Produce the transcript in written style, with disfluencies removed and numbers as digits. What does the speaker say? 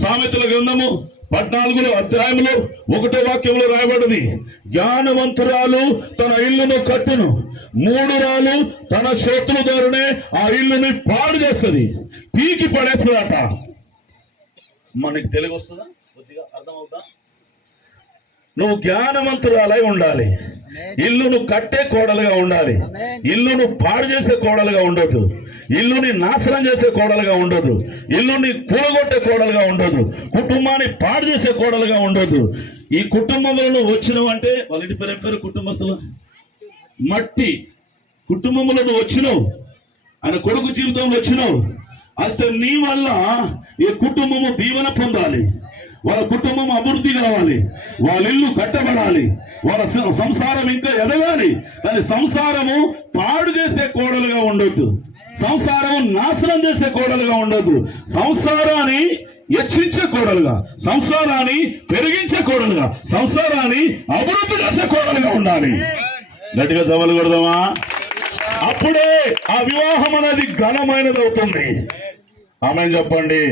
సామెతల గ్రంథము 14వ అధ్యాయంలో 1వ వాక్యంలో రాయబడింది, జ్ఞానవంతురాలు తన ఇల్లును కట్టును, మూఢురాలు తన చేతుల ద్వారానే ఆ ఇల్లుని పాడు చేస్తుంది, పీకి పడేస్తుందట. మనకి తెలుగు వస్తుందా? కొద్దిగా అర్థమవుతా? నువ్వు జ్ఞానవంతురాలై ఉండాలి, ఇల్లును కట్టే కోడలుగా ఉండాలి, ఇల్లును పాడు చేసే కోడలుగా ఉండదు, ఇల్లుని నాశనం చేసే కోడలుగా ఉండదు, ఇల్లుని కూలగొట్టే కోడలుగా ఉండదు, కుటుంబాన్ని పాడు చేసే కోడలుగా ఉండదు. ఈ కుటుంబంలో నువ్వు వచ్చినావు వాళ్ళ ఇంటి పేరు కుటుంబస్తులు మట్టి కుటుంబంలో నువ్వు వచ్చినావు, ఆయన కొడుకు జీవితంలో వచ్చినావు. అసలు నీ వల్ల ఈ కుటుంబము దీవెన పొందాలి, వాళ్ళ కుటుంబం అభివృద్ధి కావాలి, వాళ్ళ ఇల్లు కట్టబడాలి, వాళ్ళ సంసారం ఇంకా ఎదగాలి. కానీ సంసారము పాడు చేసే కోడలుగా ఉండొద్దు, సంసారము నాశనం చేసే కోడలుగా ఉండొద్దు, సంసారాన్ని హెచ్చించే కోడలుగా, సంసారాన్ని పెరిగించే కోడలుగా, సంసారాన్ని అభివృద్ధి చేసే కోడలుగా ఉండాలి. గట్టిగా సవాలు కొడదామా? అప్పుడే ఆ వివాహం అనేది ఘనమైనది అవుతుంది. ఆమె చెప్పండి.